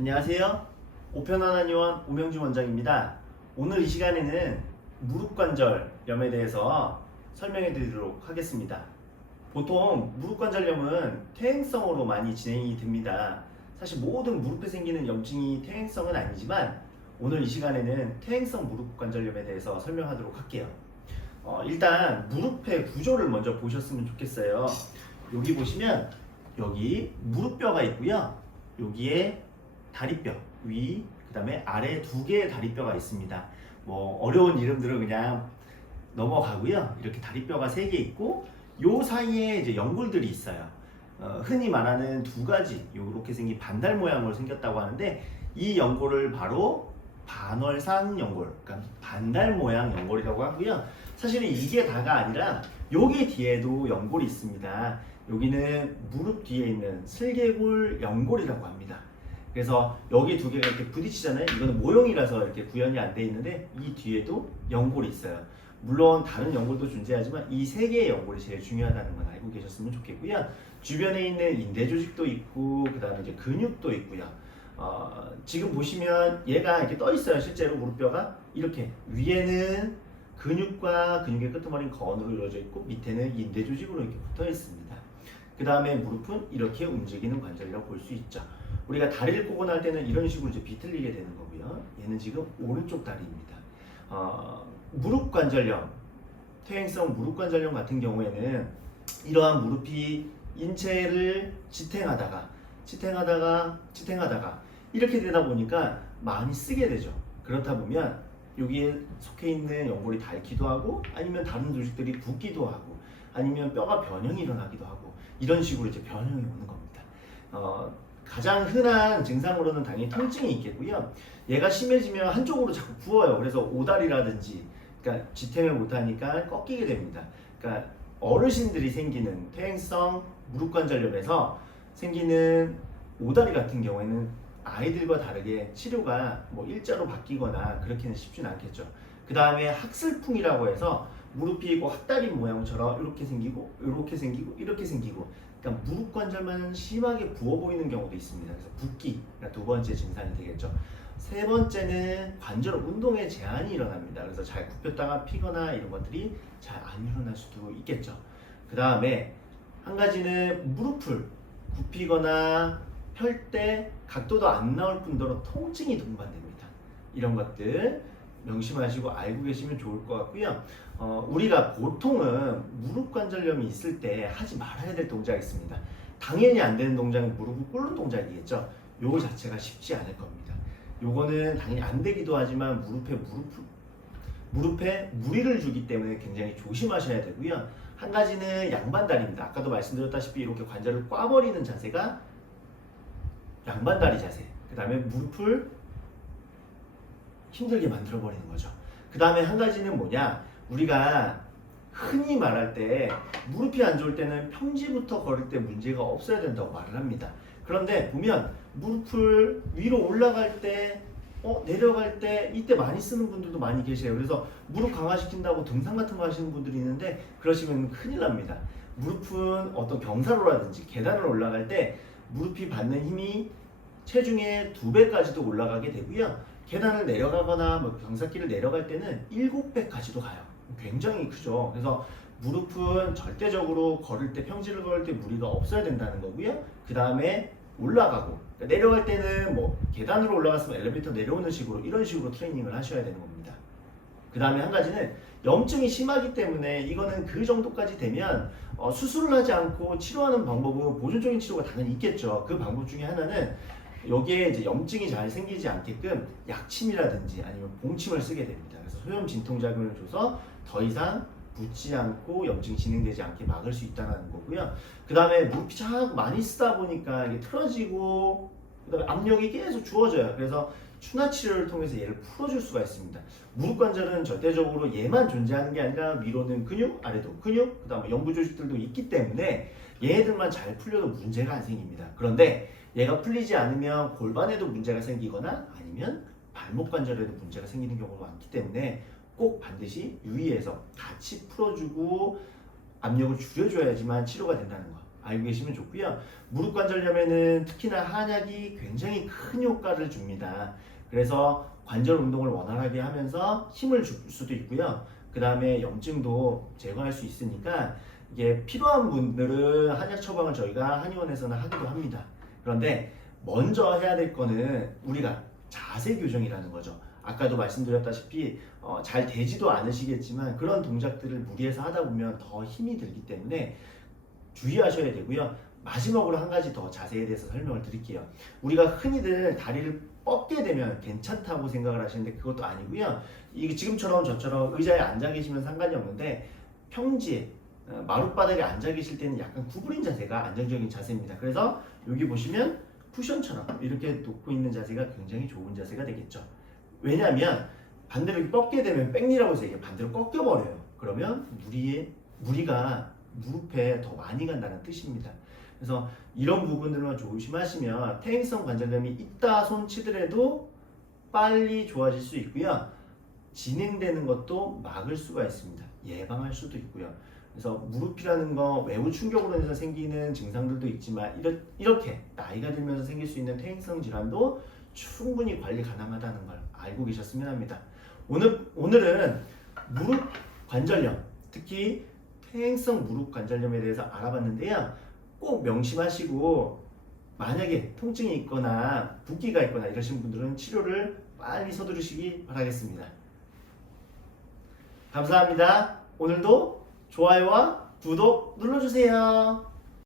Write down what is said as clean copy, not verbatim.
안녕하세요. 보편안한의원 오명준 원장입니다. 오늘 이 시간에는 무릎관절염에 대해서 설명해 드리도록 하겠습니다. 보통 무릎관절염은 퇴행성으로 많이 진행이 됩니다. 사실 모든 무릎에 생기는 염증이 퇴행성은 아니지만 오늘 이 시간에는 퇴행성 무릎관절염에 대해서 설명하도록 할게요. 일단 무릎의 구조를 먼저 보셨으면 좋겠어요. 여기 보시면 여기 무릎뼈가 있고요. 여기에 다리뼈 위, 그 다음에 아래 두 개의 다리뼈가 있습니다. 뭐 어려운 이름들은 그냥 넘어가고요. 이렇게 다리뼈가 세 개 있고 요 사이에 이제 연골들이 있어요. 흔히 말하는 두 가지 이렇게 생긴 반달 모양으로 생겼다고 하는데 이 연골을 바로 반월상 연골, 그러니까 반달 모양 연골이라고 하고요. 사실은 이게 다가 아니라 여기 뒤에도 연골이 있습니다. 여기는 무릎 뒤에 있는 슬개골 연골이라고 합니다. 그래서 여기 두 개가 이렇게 부딪히잖아요. 이거는 모형이라서 이렇게 구현이 안 돼 있는데 이 뒤에도 연골이 있어요. 물론 다른 연골도 존재하지만 이 세 개의 연골이 제일 중요하다는 건 알고 계셨으면 좋겠고요. 주변에 있는 인대 조직도 있고 그 다음에 이제 근육도 있고요. 지금 보시면 얘가 이렇게 떠 있어요. 실제로 무릎뼈가 이렇게 위에는 근육과 근육의 끄트머리는 건으로 이루어져 있고 밑에는 인대 조직으로 이렇게 붙어 있습니다. 그 다음에 무릎은 이렇게 움직이는 관절이라고 볼 수 있죠. 우리가 다리를 꼬고 날 때는 이런 식으로 이제 비틀리게 되는 거고요. 얘는 지금 오른쪽 다리입니다. 무릎 관절염, 퇴행성 무릎 관절염 같은 경우에는 이러한 무릎이 인체를 지탱하다가 이렇게 되다 보니까 많이 쓰게 되죠. 그렇다 보면 여기에 속해 있는 연골이 닳기도 하고 아니면 다른 조직들이 붓기도 하고 아니면 뼈가 변형이 일어나기도 하고 이런 식으로 이제 변형이 오는 겁니다. 가장 흔한 증상으로는 당연히 통증이 있겠고요. 얘가 심해지면 한쪽으로 자꾸 부어요. 그래서 오다리라든지 그러니까 지탱을 못하니까 꺾이게 됩니다. 그러니까 어르신들이 생기는 퇴행성 무릎관절염에서 생기는 오다리 같은 경우에는 아이들과 다르게 치료가 뭐 일자로 바뀌거나 그렇게는 쉽진 않겠죠. 그 다음에 학슬풍이라고 해서 무릎이 학다리 모양처럼 이렇게 생기고 이렇게 생기고 이렇게 생기고 그러니까 무릎 관절만 심하게 부어 보이는 경우도 있습니다. 그래서 붓기가 두 번째 증상이 되겠죠. 세 번째는 관절 운동에 제한이 일어납니다. 그래서 잘 굽혔다가 피거나 이런 것들이 잘 안 일어날 수도 있겠죠. 그 다음에 한 가지는 무릎을 굽히거나 펼 때 각도도 안 나올 뿐더러 통증이 동반됩니다. 이런 것들 명심하시고 알고 계시면 좋을 것 같고요. 우리가 보통은 무릎 관절염이 있을 때 하지 말아야 될 동작이 있습니다. 당연히 안 되는 동작은 무릎을 꿇는 동작이겠죠. 요거 자체가 쉽지 않을 겁니다. 요거는 당연히 안 되기도 하지만 무릎에 무리를 주기 때문에 굉장히 조심하셔야 되고요. 한 가지는 양반다리입니다. 아까도 말씀드렸다시피 이렇게 관절을 꽈버리는 자세가 양반다리 자세. 그 다음에 무릎을 힘들게 만들어버리는 거죠. 그 다음에 한 가지는 뭐냐, 우리가 흔히 말할 때 무릎이 안 좋을 때는 평지부터 걸을 때 문제가 없어야 된다고 말을 합니다. 그런데 보면 무릎을 위로 올라갈 때 내려갈 때 이때 많이 쓰는 분들도 많이 계세요. 그래서 무릎 강화시킨다고 등산 같은 거 하시는 분들이 있는데 그러시면 큰일 납니다. 무릎은 어떤 경사로라든지 계단을 올라갈 때 무릎이 받는 힘이 체중의 2배까지도 올라가게 되고요. 계단을 내려가거나 뭐 경사길을 내려갈 때는 7배까지도 가요. 굉장히 크죠. 그래서 무릎은 절대적으로 걸을 때, 평지를 걸을 때 무리가 없어야 된다는 거고요. 그 다음에 올라가고, 그러니까 내려갈 때는 뭐 계단으로 올라갔으면 엘리베이터 내려오는 식으로 이런 식으로 트레이닝을 하셔야 되는 겁니다. 그 다음에 한 가지는 염증이 심하기 때문에 이거는 그 정도까지 되면 수술을 하지 않고 치료하는 방법은 보존적인 치료가 당연히 있겠죠. 그 방법 중에 하나는 여기에 이제 염증이 잘 생기지 않게끔 약침이라든지 아니면 봉침을 쓰게 됩니다. 그래서 소염 진통작용을 줘서 더 이상 붓지 않고 염증이 진행되지 않게 막을 수 있다는 거고요. 그 다음에 무릎이 자꾸 많이 쓰다 보니까 이게 틀어지고 그 다음에 압력이 계속 주어져요. 그래서 추나 치료를 통해서 얘를 풀어줄 수가 있습니다. 무릎 관절은 절대적으로 얘만 존재하는 게 아니라 위로는 근육, 아래도 근육, 그 다음에 연부 조직들도 있기 때문에 얘들만 잘 풀려도 문제가 안 생깁니다. 그런데 얘가 풀리지 않으면 골반에도 문제가 생기거나 아니면 발목 관절에도 문제가 생기는 경우가 많기 때문에 꼭 반드시 유의해서 같이 풀어주고 압력을 줄여줘야지만 치료가 된다는 거. 알고 계시면 좋고요. 무릎 관절염에는 특히나 한약이 굉장히 큰 효과를 줍니다. 그래서 관절 운동을 원활하게 하면서 힘을 줄 수도 있고요. 그 다음에 염증도 제거할 수 있으니까 이게 필요한 분들은 한약 처방을 저희가 한의원에서는 하기도 합니다. 그런데 먼저 해야 될 거는 우리가 자세 교정이라는 거죠. 아까도 말씀드렸다시피 잘 되지도 않으시겠지만 그런 동작들을 무리해서 하다 보면 더 힘이 들기 때문에 주의하셔야 되고요. 마지막으로 한 가지 더 자세에 대해서 설명을 드릴게요. 우리가 흔히들 다리를 뻗게 되면 괜찮다고 생각을 하시는데 그것도 아니고요. 이게 지금처럼 저처럼 의자에 앉아 계시면 상관이 없는데 평지에 마룻바닥에 앉아 계실 때는 약간 구부린 자세가 안정적인 자세입니다. 그래서 여기 보시면 쿠션처럼 이렇게 놓고 있는 자세가 굉장히 좋은 자세가 되겠죠. 왜냐하면 반대로 이렇게 뻗게 되면 백리라고 해서 이게 반대로 꺾여버려요. 그러면 무리가 무릎에 더 많이 간다는 뜻입니다. 그래서 이런 부분들만 조심하시면 퇴행성 관절염이 있다 손 치더라도 빨리 좋아질 수 있고요. 진행되는 것도 막을 수가 있습니다. 예방할 수도 있고요. 그래서 무릎이라는 거 외부 충격으로 인해서 생기는 증상들도 있지만 이렇게 나이가 들면서 생길 수 있는 퇴행성 질환도 충분히 관리 가능하다는 걸 알고 계셨으면 합니다. 오늘은 무릎 관절염, 특히 퇴행성 무릎 관절염에 대해서 알아봤는데요. 꼭 명심하시고 만약에 통증이 있거나 붓기가 있거나 이러신 분들은 치료를 빨리 서두르시기 바라겠습니다. 감사합니다. 오늘도 좋아요와 구독 눌러주세요.